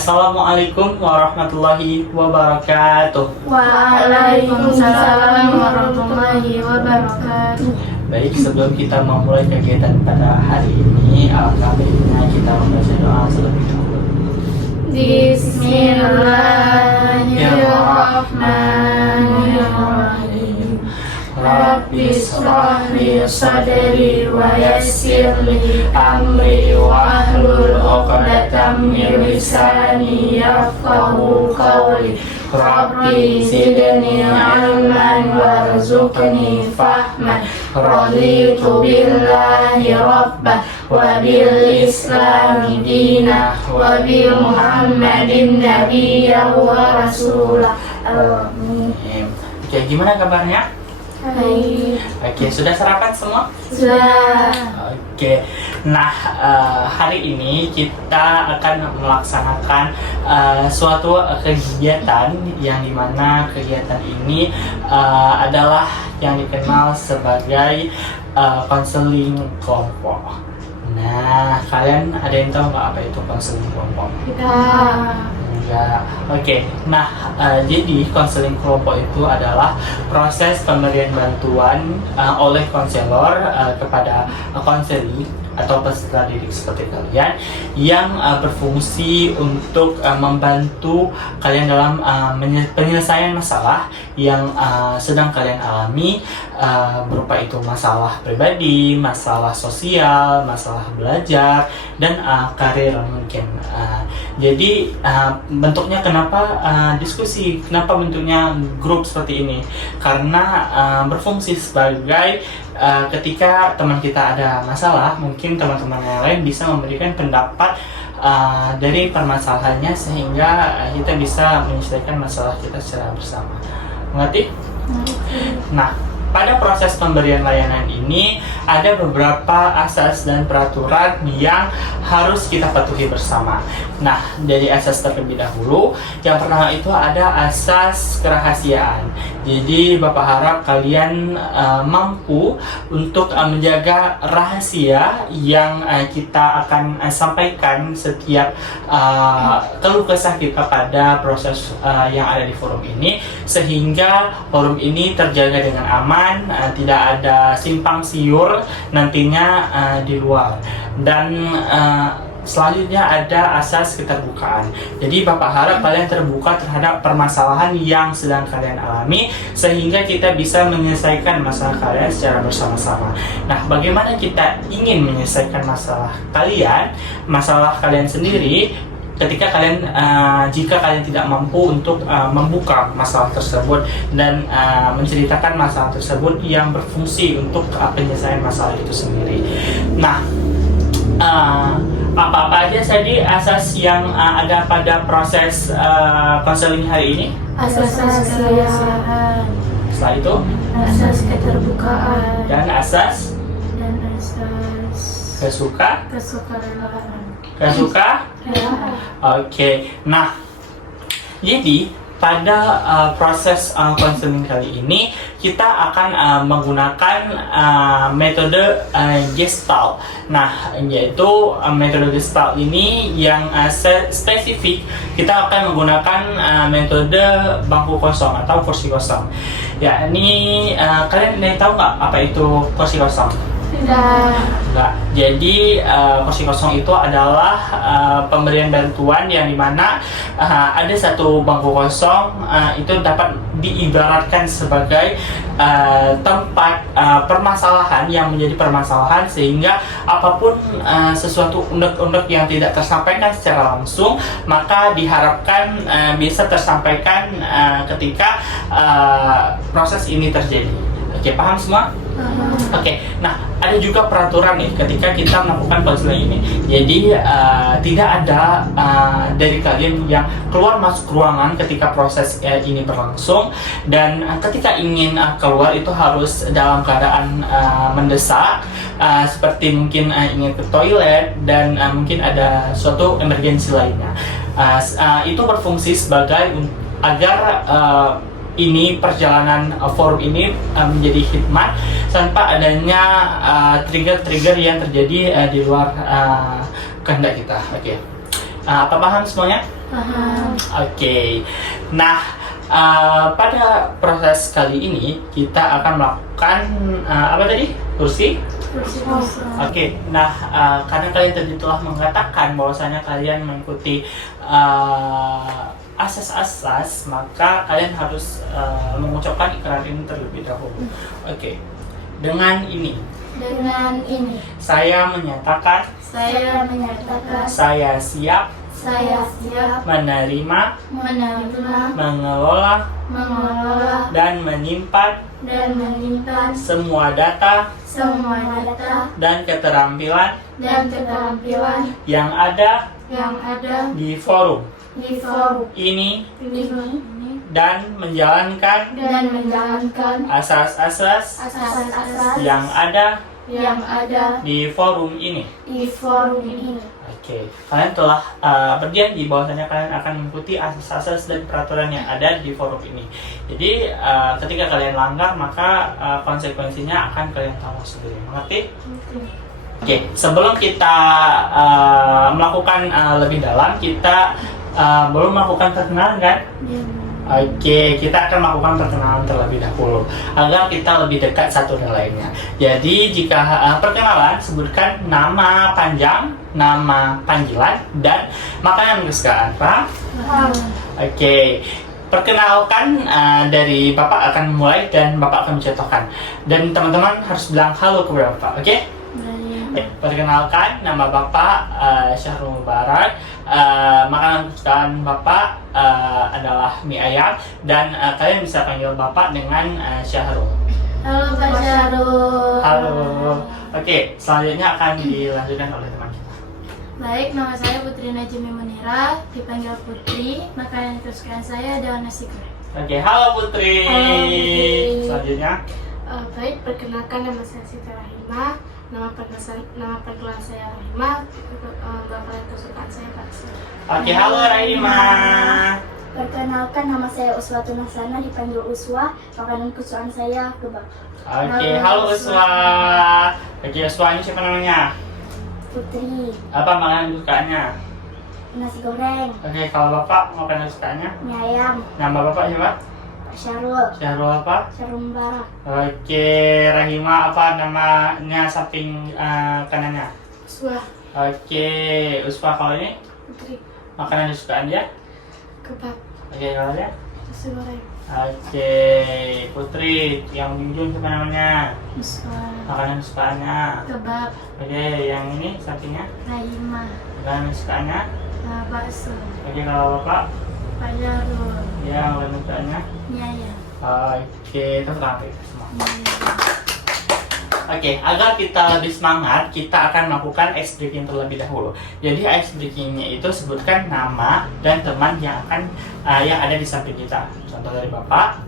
Assalamualaikum warahmatullahi wabarakatuh. Waalaikumsalam warahmatullahi wabarakatuh. Baik, sebelum kita memulai kegiatan pada hari ini, alangkah baiknya kita membaca doa terlebih dahulu. Bismillahirrahmanirrahim. Rabbi shrah li sadri wa yassir li amri wahlul 'uqdatam min lisani yafqahu qawli. Rabbi zidni 'ilman warzuqni fahman. Raditu billahi rabban wa bil islami dinah wa bi Muhammadin nabiyyan wa rasulah. Amin. Oke, gimana kabarnya? Baik. Oke, sudah sarapan semua? Sudah. Oke, nah hari ini kita akan melaksanakan suatu kegiatan yang dimana kegiatan ini adalah yang dikenal sebagai konseling kelompok. Nah, kalian ada yang tahu nggak apa itu konseling kelompok? Ya, oke. Nah, jadi konseling kelompok itu adalah proses pemberian bantuan oleh konselor kepada konseli atau peserta didik seperti kalian yang berfungsi untuk membantu kalian dalam penyelesaian masalah yang sedang kalian alami, berupa itu masalah pribadi, masalah sosial, masalah belajar, dan karir mungkin. Jadi bentuknya kenapa diskusi, kenapa bentuknya grup seperti ini? Karena berfungsi sebagai ketika teman kita ada masalah, mungkin teman-teman yang lain bisa memberikan pendapat dari permasalahannya sehingga kita bisa menyelesaikan masalah kita secara bersama. Mengerti? Nah, pada proses pemberian layanan ini ada beberapa asas dan peraturan yang harus kita patuhi bersama. Nah, dari asas terlebih dahulu, yang pertama itu ada asas kerahasiaan. Jadi Bapak harap kalian mampu untuk menjaga rahasia yang kita akan sampaikan setiap keluh kesah kita pada proses yang ada di forum ini, sehingga forum ini terjaga dengan aman, tidak ada simpang siur nantinya di luar. Dan selanjutnya ada asas keterbukaan. Jadi Bapak harap kalian terbuka terhadap permasalahan yang sedang kalian alami, sehingga kita bisa menyelesaikan masalah kalian secara bersama-sama. Nah, bagaimana kita ingin menyelesaikan masalah kalian sendiri? Ketika kalian, jika kalian tidak mampu untuk membuka masalah tersebut dan menceritakan masalah tersebut yang berfungsi untuk penyelesaian masalah itu sendiri. Nah, apa-apa aja tadi asas yang ada pada proses konseling hari ini? Asas kerahasiaan. Setelah itu? Asas keterbukaan. Dan asas? Kesukarelaaan. Oke. Nah, jadi pada proses konseling kali ini kita akan menggunakan metode Gestalt. Nah, yaitu metode Gestalt ini yang spesifik kita akan menggunakan metode bangku kosong atau kursi kosong. Ya, ini kalian tahu nggak apa itu kursi kosong? Enggak. Jadi kursi kosong itu adalah pemberian bantuan yang dimana ada satu bangku kosong, itu dapat diibaratkan sebagai tempat permasalahan yang menjadi permasalahan, sehingga apapun sesuatu unek-unek yang tidak tersampaikan secara langsung, maka diharapkan bisa tersampaikan ketika proses ini terjadi. Oke, paham semua? Oke, nah ada juga peraturan nih ketika kita melakukan konseling ini. Jadi tidak ada dari kalian yang keluar masuk ruangan ketika proses ini berlangsung, dan ketika ingin keluar itu harus dalam keadaan mendesak, seperti mungkin ingin ke toilet dan mungkin ada suatu emergensi lainnya. Itu berfungsi sebagai agar ini perjalanan forum ini menjadi hikmat tanpa adanya trigger-trigger yang terjadi di luar kehendak kita. Oke. Apa paham semuanya? Paham. Oke. Nah, pada proses kali ini kita akan melakukan apa tadi? Kursi? Kursi kosong. Oke. Nah, karena kalian tadi telah mengatakan bahwasanya kalian mengikuti asas-asas, maka kalian harus mengucapkan ikrar ini terlebih dahulu. Oke. Dengan ini, saya menyatakan saya saya siap siap menerima, mengelola, dan menyimpan semua data dan keterampilan yang ada di forum ini dan menjalankan asas-asas yang ada di forum ini. Oke, kalian telah berjanji bahwasanya kalian akan mengikuti asas-asas dan peraturan yang ada di forum ini. Jadi ketika kalian langgar, maka konsekuensinya akan kalian tahu sendiri. Mengerti? Oke, sebelum kita melakukan lebih dalam, kita belum melakukan perkenalan kan? Oke, kita akan melakukan perkenalan terlebih dahulu agar kita lebih dekat satu dengan lainnya. Jadi jika perkenalan, sebutkan nama panjang, nama panggilan, dan makanan kesukaan. Paham? Oke, perkenalkan dari Bapak akan mulai dan Bapak akan mencontohkan. Dan teman-teman harus bilang halo kepada Bapak, oke? Perkenalkan, nama Bapak Syahrul Mubarak. Makanan kesukaan Bapak adalah mie ayam, dan kalian bisa panggil Bapak dengan Syahrul. Halo Pak Syahrul. Halo. Oke, selanjutnya akan dilanjutkan oleh teman kita. Baik, nama saya Putri Najmi Munira, dipanggil Putri. Makanan kesukaan saya adalah nasi goreng. Oke, halo Putri. Halo, Putri. Selanjutnya. Baik, perkenalkan nama saya Siti Rahimah. Nama panggilan saya Rahimah. Makanan kesukaan saya bakso. Oke, halo Rahimah. Perkenalkan, nama saya Uswatun Hasanah, dipanggil Uswa. Makanan kesukaan saya kebab. Oke, halo Uswa. Oke, Uswa ini siapa namanya? Putri, Apa makanan kesukaannya? nasi goreng, Oke, kalau Bapak makanan kesukaannya? mie ayam, Nama Bapak siapa? Pak Syarul, Syahrul apa? Syahrul Mubarak, Oke, Rahimah apa namanya samping kanannya? Uswah, Oke, Usfa kalau ini Putri, makanan kesukaan dia? kebab, Oke, kalau dia? nasi goreng. Oke, Putri yang ujung siapa namanya? Makanan kesukaannya. Kebab. Oke, yang ini sampingnya Rahimah. makanan kesukaannya. Bakso. Oke, kalau Bapak? Pak Syahrul. Ya, makanan kesukaannya. Mie ayam. Oke, itu sekarang kita semua. Oke, agar kita lebih semangat, kita akan melakukan ice breaking terlebih dahulu. Jadi ice breakingnya itu sebutkan nama dan teman yang akan yang ada di samping kita. Contoh dari Bapak,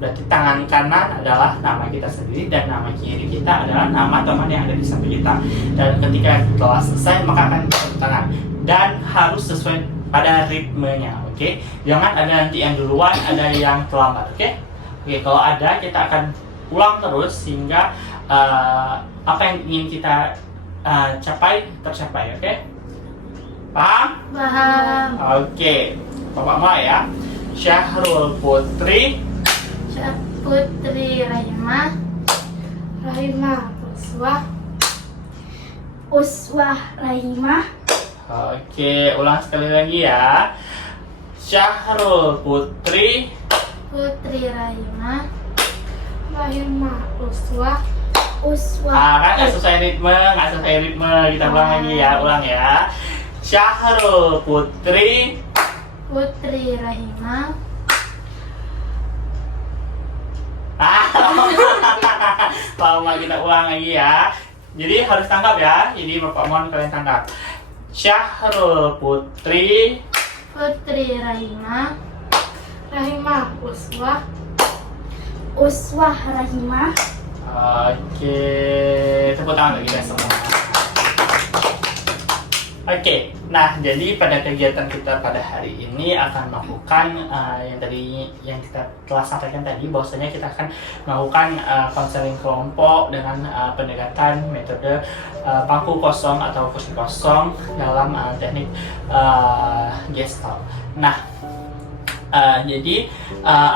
berarti tangan kanan adalah nama kita sendiri dan nama kiri kita adalah nama teman yang ada di samping kita. Dan ketika telah selesai, maka akan bertepuk tangan dan harus sesuai pada ritmenya. Oke, jangan ada nanti yang duluan, ada yang terlambat. Oke, kalau ada kita akan ulang terus sehingga apa yang ingin kita capai tercapai, oke? Paham? Paham. Oke, Bapak mulai ya. Syahrul Putri. Putri Rahimah. Rahimah, Uswah, Uswah Rahimah, Oke, ulang sekali lagi ya. Syahrul Putri. Putri Rahimah. Rahimah, Uswah, Uswah, Kan nggak sesuai ritme, kita ulang lagi ya, ulang ya. Syahrul Putri. Putri Rahimah. Lama kita ulang lagi ya. Jadi harus tangkap ya. Jadi Bapak mohon kalian tangkap. Syahrul Putri. Putri Rahimah. Rahimah, Uswah, Uswah Rahimah, Oke, tepuk tangan bagi kita semua. Oke, nah jadi pada kegiatan kita pada hari ini akan melakukan yang kita telah sampaikan tadi, bahwasanya kita akan melakukan konseling kelompok dengan pendekatan metode bangku kosong atau kursi kosong dalam teknik Gestalt. Nah, jadi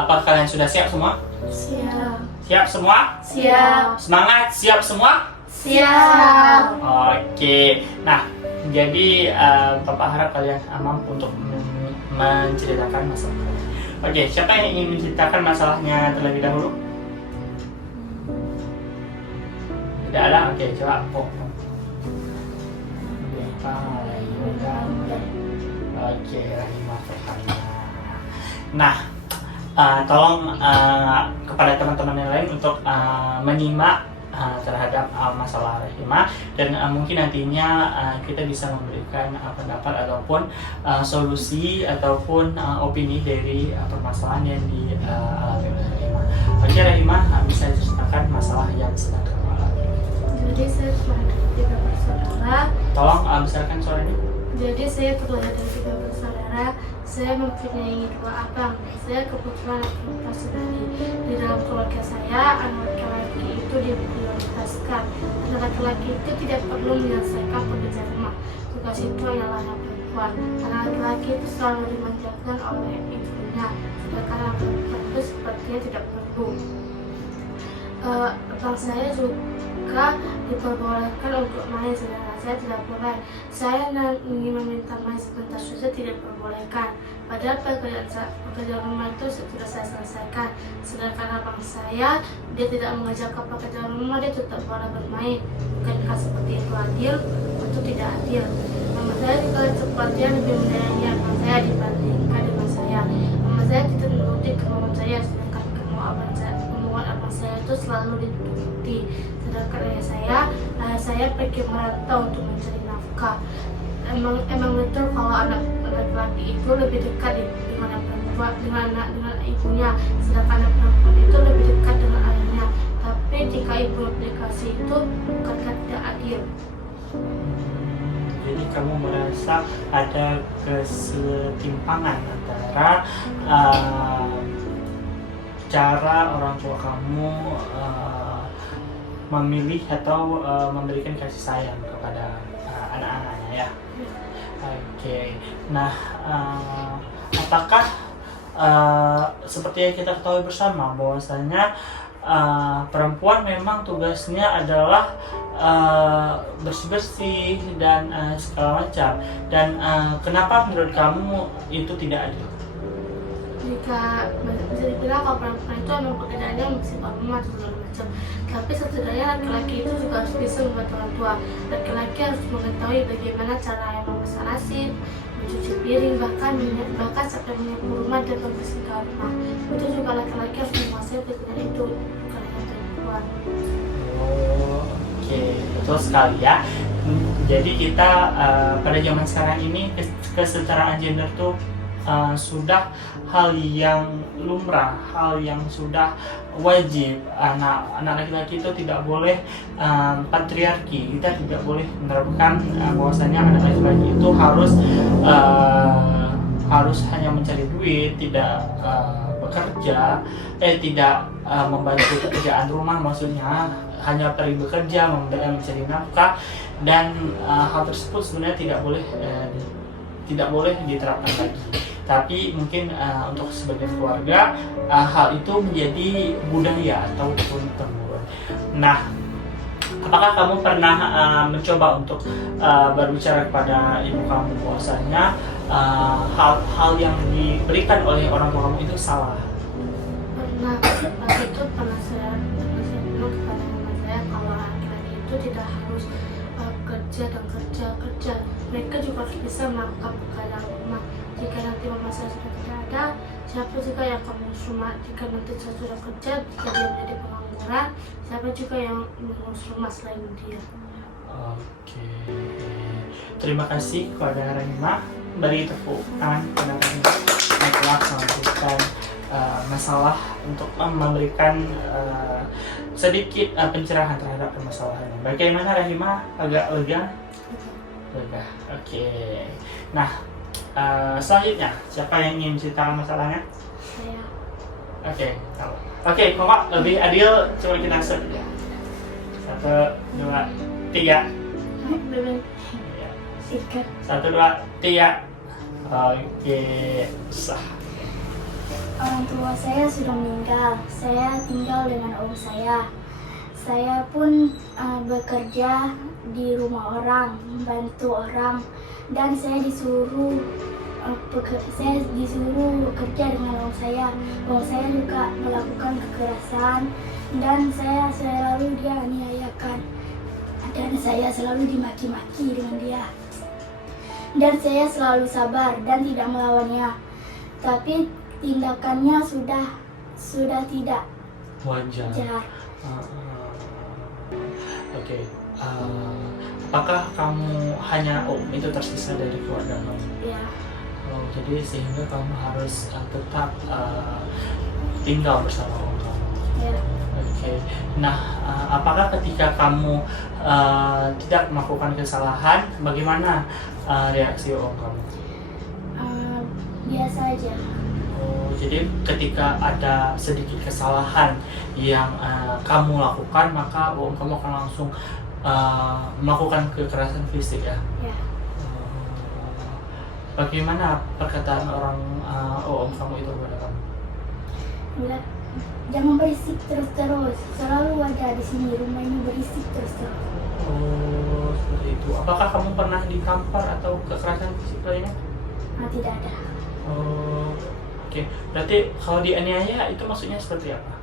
apakah kalian sudah siap semua? Siap. Siap semua? Siap. Semangat, siap semua? Siap. Oke, nah jadi Bapak harap kalian mampu untuk menceritakan masalah kalian. Oke, siapa yang ingin menceritakan masalahnya terlebih dahulu? Tidak ada? Oke, coba Pong. Oke, Rahimah pertama. Nah, tolong kepada teman-teman yang lain untuk menyimak terhadap masalah Rahimah, dan mungkin nantinya kita bisa memberikan pendapat ataupun solusi ataupun opini dari permasalahan yang dialami oleh Rahimah. Oke Rahimah, bisa diceritakan masalah yang sedang kamu alami. Jadi saya terlahir dari 3 bersaudara. Tolong besarkan suaranya. Jadi saya terlahir dari 3 bersaudara. Saya mempunyai 2 abang. Saya kebetulan laki-laki saudari. Di dalam keluarga saya, anak laki-laki itu diprioritaskan. Anak laki-laki itu tidak perlu menyelesaikan pekerjaan rumah. Tugas itu hanyalah anak perempuan. Anak laki-laki itu selalu dimanjakan oleh ibunya, sedangkan anak perempuan itu sepertinya tidak perlu. Abang saya juga diperbolehkan untuk main, sedangkan saya tidak boleh. Saya ingin meminta main sebentar saja tidak diperbolehkan. Padahal pekerjaan rumah itu sudah saya selesaikan. Sedangkan abang saya, dia tidak mengerjakan pekerjaan rumah, dia tetap boleh bermain. Bukankah seperti itu adil? Tentu tidak adil. Mama saya juga sepertinya lebih menyayangi abang saya dibandingkan dengan saya. Mama saya tidak menuruti kemauan saya, sedangkan kemauan abang saya itu selalu dituruti. Sedangkan ayah saya pergi merantau untuk mencari nafkah. Emang betul kalau anak laki-laki itu lebih dekat dengan anak perempuan, dengan ibunya, sedangkan anak perempuan itu lebih dekat dengan ayahnya. Tapi jika ibu aplikasi itu bukankah tidak adil? Jadi kamu merasa ada kesetimpangan antara cara orang tua kamu memilih atau memberikan kasih sayang kepada anak-anaknya ya. Oke. Nah, apakah seperti yang kita ketahui bersama bahwasanya perempuan memang tugasnya adalah bersih-bersih dan segala macam. Dan kenapa menurut kamu itu tidak adil? Jika bisa dibilang kalau perempuan itu emang pekerjaannya bersifat rumah segala macam, tapi setidaknya laki-laki itu juga harus bisa membantu orang tua. Laki-laki harus mengetahui bagaimana cara memasak nasi, mencuci piring, bahkan sampai menyapu rumah dan membersihkan rumah. Itu juga laki-laki harus menguasai pekerjaan itu, bukan hanya perempuan. Oke, betul sekali ya. Jadi kita pada zaman sekarang ini kesetaraan gender tuh sudah hal yang lumrah, hal yang sudah wajib. Anak laki-laki itu tidak boleh patriarki. Kita tidak boleh menerapkan bahwasanya anak laki-laki itu harus hanya mencari duit, tidak bekerja, tidak membantu pekerjaan rumah, maksudnya hanya pergi bekerja, mencari nafkah, dan hal tersebut sebenarnya tidak boleh diterapkan lagi. Tapi mungkin untuk sebagian keluarga hal itu menjadi budaya atau turun-temurun. Nah, apakah kamu pernah mencoba untuk berbicara kepada ibu kamu bahwasanya hal yang diberikan oleh orang tua kamu itu salah? Pernah, waktu itu pernah saya bilang kepada mama saya kalau laki-laki itu tidak harus kerja dan kerja. Mereka juga harus bisa melakukan pekerjaan rumah. Jika nanti mama saya sudah tidak ada, siapa juga yang akan mengurus rumah? Jika nanti saya sudah kerja, jika dia menjadi pengangguran, siapa juga yang mengurus rumah selain dia? Oke. Terima kasih kepada Rahimah. Beri tepuk tangan kepada Rahimah yang telah memberikan masalah untuk memberikan sedikit pencerahan terhadap permasalahan. Bagaimana Rahimah? Agak lega? Oke. Nah, selanjutnya siapa yang ingin menceritakan masalahnya? Saya. Oke, Mama lebih adil, coba kita set ya. 1, 2, 3. Ya. Ikat. 1, 2, 3. Oke, sah. Orang tua saya sudah meninggal. Saya tinggal dengan om saya. Saya pun bekerja di rumah orang, membantu orang, dan saya disuruh kerja dengan om saya. Om saya juga melakukan kekerasan dan saya selalu dia aniayakan dan saya selalu dimaki-maki dengan dia. Dan saya selalu sabar dan tidak melawannya. Tapi tindakannya sudah tidak Wajar. wajar. Oke. Apakah kamu hanya itu tersisa dari keluarga kamu? Ya, Jadi sehingga kamu harus tetap tinggal bersama om kamu. ya. Oke. Nah, apakah ketika kamu tidak melakukan kesalahan, bagaimana reaksi om kamu? Biasa aja. Oh, jadi ketika ada sedikit kesalahan yang kamu lakukan, maka om kamu akan langsung melakukan kekerasan fisik ya? Ya. Bagaimana perkataan orang om kamu itu kepada kamu? Bilang, jangan berisik terus-terus. Selalu ada di sini, rumah ini berisik terus-terus. Oh, seperti itu. Apakah kamu pernah ditampar atau kekerasan fisik lainnya? Tidak ada. Oh, oke. Berarti kalau dianiaya itu maksudnya seperti apa?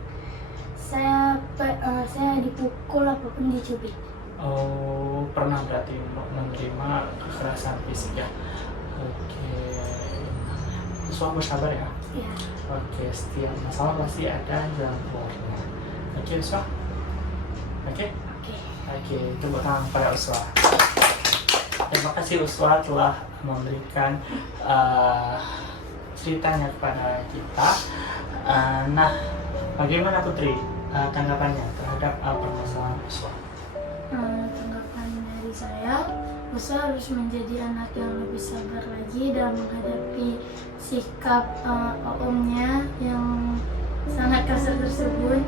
Saya dipukul apapun dicubit. Oh, pernah berarti menerima kekerasan fisik ya? Oke. Soal bersabar ya? Ya. Oke, setiap masalah pasti ada jalan keluarnya. Oke, Uswa? Oke? Oke. Oke, tepuk tangan pada Uswa. Terima kasih Uswa telah memberikan ceritanya kepada kita. Nah, bagaimana Putri tanggapannya terhadap permasalahan Uswa? Tanggapan dari saya, Uswa harus menjadi anak yang lebih sabar lagi dalam menghadapi sikap omnya yang sangat kasar tersebut,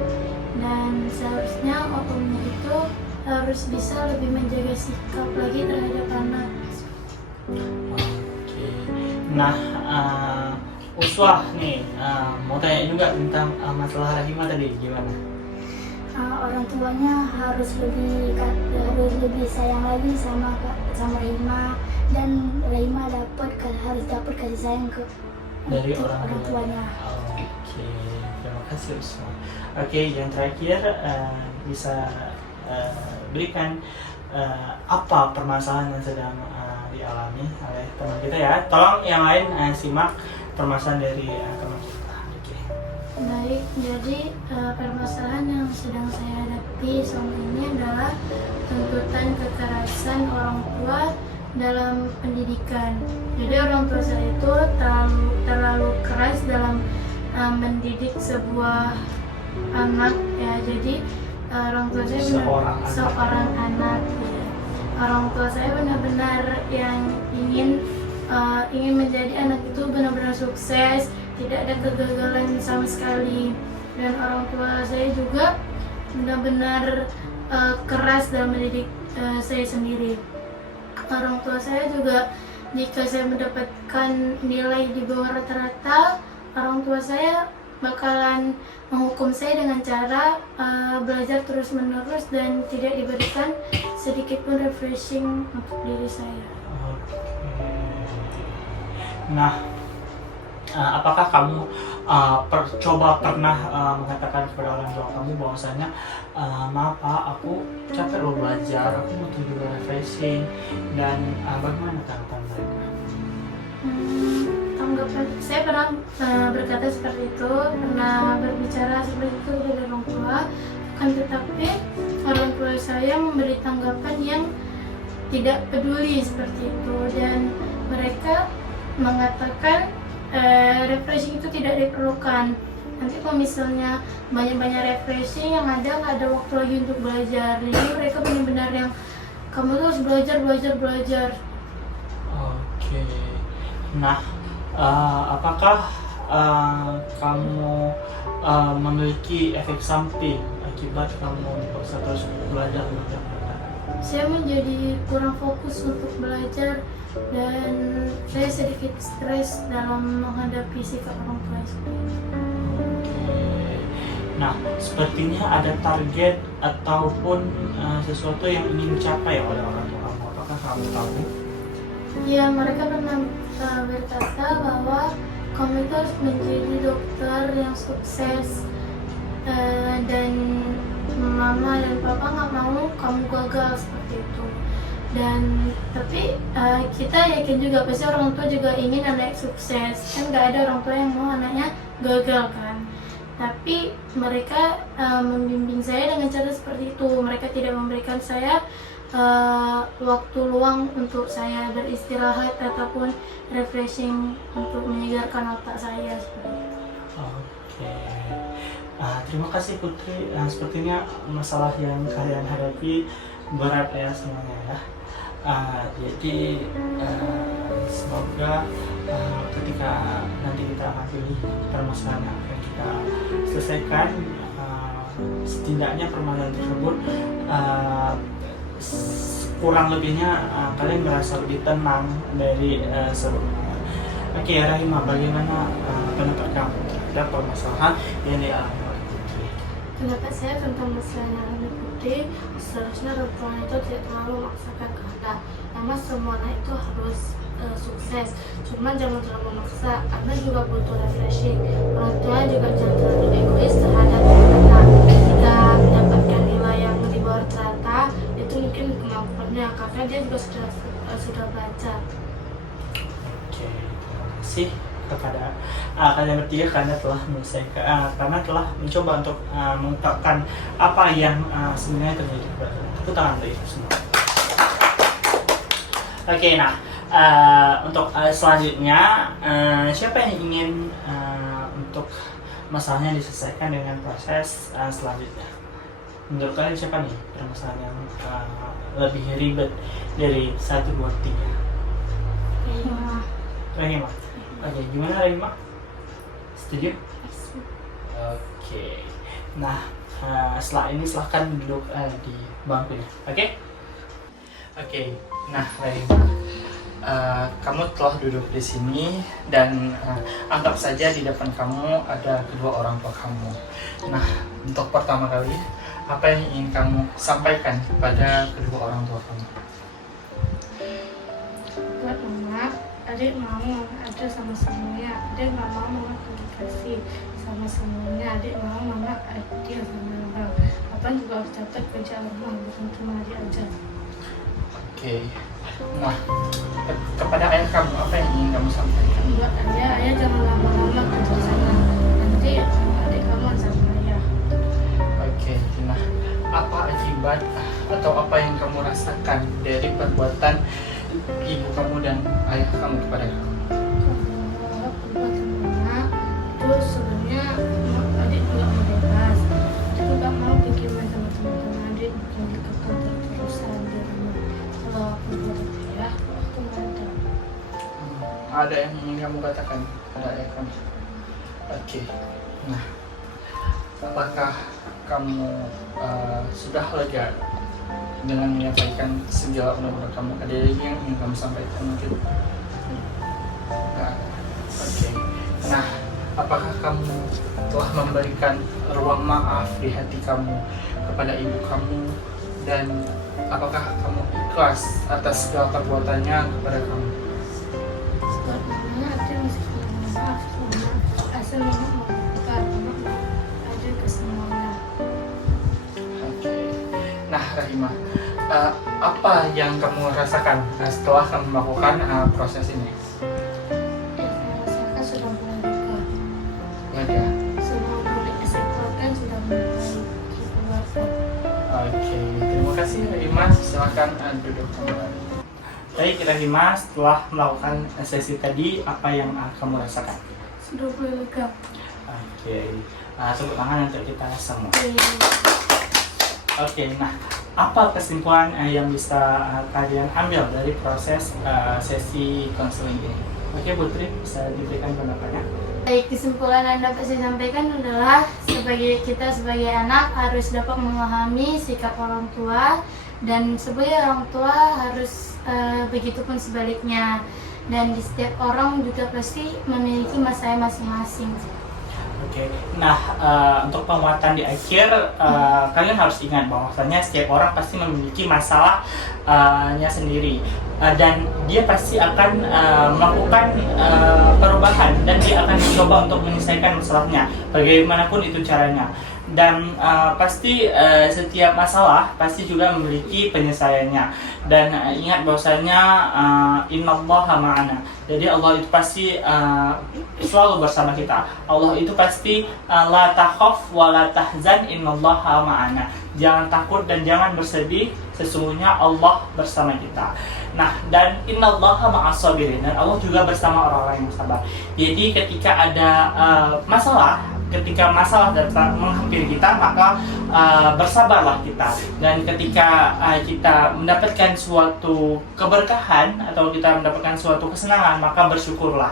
dan seharusnya omnya itu harus bisa lebih menjaga sikap lagi terhadap anak. Oke. Nah, Uswa nih mau tanya juga tentang masalah Rahima tadi gimana? Orang tuanya harus lebih sayang lagi sama Rahima, dan Rahima harus dapat kasih sayang Dari orang tuanya. Oke, terima kasih Uswa. Oke, yang terakhir bisa berikan apa permasalahan yang sedang dialami oleh teman kita ya. Tolong yang lain simak permasalahan dari teman kita. Oke. Baik, jadi permasalahan yang sedang saya hadapi selama ini adalah tuntutan kekerasan orang tua dalam pendidikan. Jadi orang tua saya itu terlalu keras dalam mendidik sebuah anak ya. Jadi orang tua saya seorang anak ya. Orang tua saya benar-benar yang ingin menjadi anak itu benar-benar sukses, tidak ada kegagalan sama sekali. Dan orang tua saya juga benar-benar keras dalam mendidik saya sendiri. Orang tua saya juga, jika saya mendapatkan nilai di bawah rata-rata, orang tua saya bakalan menghukum saya dengan cara belajar terus-menerus dan tidak diberikan sedikit pun refreshing untuk diri saya. Nah, apakah kamu pernah mengatakan kepada orang tua kamu bahwasanya maaf Pak, aku capek loh belajar, aku butuh juga refreshing, dan bagaimana tanggapan mereka? Tanggapan saya pernah berkata seperti itu, pernah berbicara seperti itu kepada orang tua, kan, tetapi orang tua saya memberi tanggapan yang tidak peduli seperti itu, dan mereka mengatakan refreshing itu tidak diperlukan. Nanti kalau misalnya banyak-banyak refreshing, yang ada nggak ada waktu lagi untuk belajar. Jadi mereka benar-benar yang kamu tuh harus belajar. Oke. Nah, apakah kamu memiliki efek samping akibat kamu dipaksa terus belajar mengerjakan? Saya menjadi kurang fokus untuk belajar dan saya sedikit stres dalam menghadapi sikap orang tua seperti itu. Oke. Nah, sepertinya ada target ataupun sesuatu yang ingin dicapai oleh orang tua kamu. Apakah kamu tahu? Ya, mereka pernah berkata bahwa kamu itu harus menjadi dokter yang sukses, dan mama dan papa nggak mau kamu gagal seperti itu. Dan tapi kita yakin juga pasti orang tua juga ingin anak sukses, kan nggak ada orang tua yang mau anaknya gagal kan. Tapi mereka membimbing saya dengan cara seperti itu. Mereka tidak memberikan saya waktu luang untuk saya beristirahat ataupun refreshing untuk menyegarkan otak saya seperti itu. Oke. Terima kasih Putri. Sepertinya masalah yang kalian hadapi berat ya semuanya ya. Jadi semoga ketika nanti kita akan pilih permasalahan yang akan kita selesaikan, setidaknya permasalahan tersebut kurang lebihnya kalian merasa lebih tenang dari sebelumnya. Oke, Rahima, bagaimana pendapat kamu terhadap permasalahan yang dialami oleh Putri? Pendapat saya tentang masalah yang ada Putri, seharusnya orang tua itu tidak terlalu memaksakan kehendak. Memang semua anak itu harus sukses, cuma jangan terlalu memaksa, karena juga butuh refreshing. Orang tua juga jangan terlalu egois terhadap anak. Jika mendapatkan nilai yang di bawah rata, itu mungkin kemampuannya, karena dia juga sudah belajar. Oke, terima kasih kepada kalian bertiga karena telah menyelesaikan, karena telah mencoba untuk mengungkapkan apa yang sebenarnya terjadi pada kalian. Tepuk tangan untuk itu semua. Oke, nah untuk selanjutnya siapa yang ingin untuk masalahnya diselesaikan dengan proses selanjutnya? Menurut kalian siapa nih permasalahan yang lebih ribet dari 1, 2, 3? Rahima. Oke, gimana Rahima? Setuju? Oke. Nah, setelah ini silahkan duduk di bangkunya. Oke? Oke. Nah, Rahima, kamu telah duduk di sini dan anggap saja di depan kamu ada kedua orang tua kamu. Nah, untuk pertama kali, apa yang ingin kamu sampaikan kepada kedua orang tua kamu? Buat mama, adik mau mama ada sama semuanya. Adik nggak mau mama komunikasi sama semuanya. Adik mau mama adil sama orang. Papa juga harus dapat kerja rumah, bukan cuma adik aja. Oke. Nah, kepada ayah kamu, apa yang ingin kamu sampaikan? Buat ayah jangan lama-lama kerja sana. Nanti adik kamu sama ayah. Oke, nah, apa akibat atau apa yang kamu rasakan dari perbuatan ibu kamu dan ayah kamu kepada kamu? Kalau perbuatan mama itu sebenarnya adik juga mau bebas. Adik juga mau bikin main sama teman-teman adik, bukan dikekang terus-terusan di rumah. Kalau perbuatan ayah, aku nggak ada. Ada yang ingin kamu katakan pada ayah kamu? Oke, nah, apakah kamu sudah lega dengan menyampaikan segala undang-undang kamu? Ada lagi yang ingin kamu sampaikan mungkin? Nah, oke. Nah, apakah kamu telah memberikan ruang maaf di hati kamu kepada ibu kamu, dan apakah kamu ikhlas atas segala perbuatannya kepada kamu? Buat mama, adik masih kurang maaf. Mama asal mama mau buka, mama mau ada ke semuanya. Oke. Nah, Rahima, apa yang kamu rasakan setelah kamu melakukan proses ini? Saya rasakan sudah mulai lega. Lega. Semua yang dikeluarkan sudah mulai dikeluarkan. Oke, terima kasih Rahima. Silakan duduk kembali. Baik Rahima, setelah melakukan sesi tadi, apa yang kamu rasakan? Sudah mulai lega. Oke, tepuk tangan untuk kita semua. Oke, nah apa kesimpulan yang bisa kalian ambil dari proses sesi konseling ini? Oke, Putri bisa diberikan pendapatnya. Baik, kesimpulan yang dapat saya sampaikan adalah kita sebagai anak harus dapat memahami sikap orang tua, dan sebagai orang tua harus begitupun sebaliknya, dan di setiap orang juga pasti memiliki masalah masing-masing. Oke, nah untuk penguatan di akhir kalian harus ingat bahwasanya setiap orang pasti memiliki masalahnya sendiri, dan dia pasti akan melakukan perubahan, dan dia akan mencoba untuk menyelesaikan masalahnya bagaimanapun itu caranya. Dan pasti setiap masalah pasti juga memiliki penyelesaiannya, dan ingat bahwasanya innallaha ma'ana, jadi Allah itu pasti selalu bersama kita. Allah itu pasti la takhaf wa la tahzan innallaha ma'ana, jangan takut dan jangan bersedih, sesungguhnya Allah bersama kita. Nah, dan innallaha ma'as sabirin, dan Allah juga bersama orang-orang yang sabar. Jadi ketika ada ketika masalah datang menghampiri kita, maka bersabarlah kita. Dan ketika kita mendapatkan suatu keberkahan atau kita mendapatkan suatu kesenangan, maka bersyukurlah.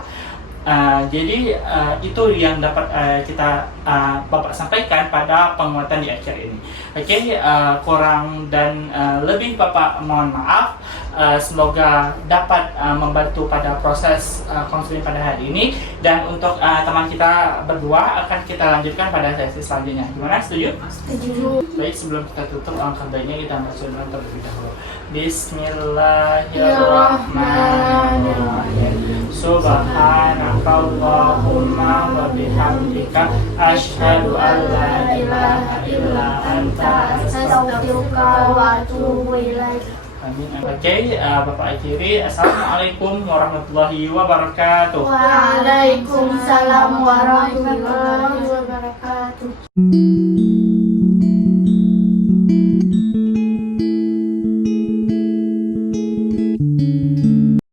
Jadi itu yang dapat kita Bapak sampaikan pada penguatan di akhir ini. Oke, kurang dan lebih Bapak mohon maaf. Semoga dapat membantu pada proses konseling pada hari ini. Dan untuk teman kita berdua akan kita lanjutkan pada sesi selanjutnya. Gimana? Setuju? Setuju. Baik, sebelum kita tutup, alangkah baiknya kita berdoa terlebih dahulu. Bismillahirrahmanirrahim. Subhanakallahumma wa bihamdika asyhadu an la ilaha illa anta Astaghfiruka wa atubu ilaik. Amin. Oke, Bapak akhiri. Assalamualaikum warahmatullahi wabarakatuh. Waalaikumsalam warahmatullahi wabarakatuh.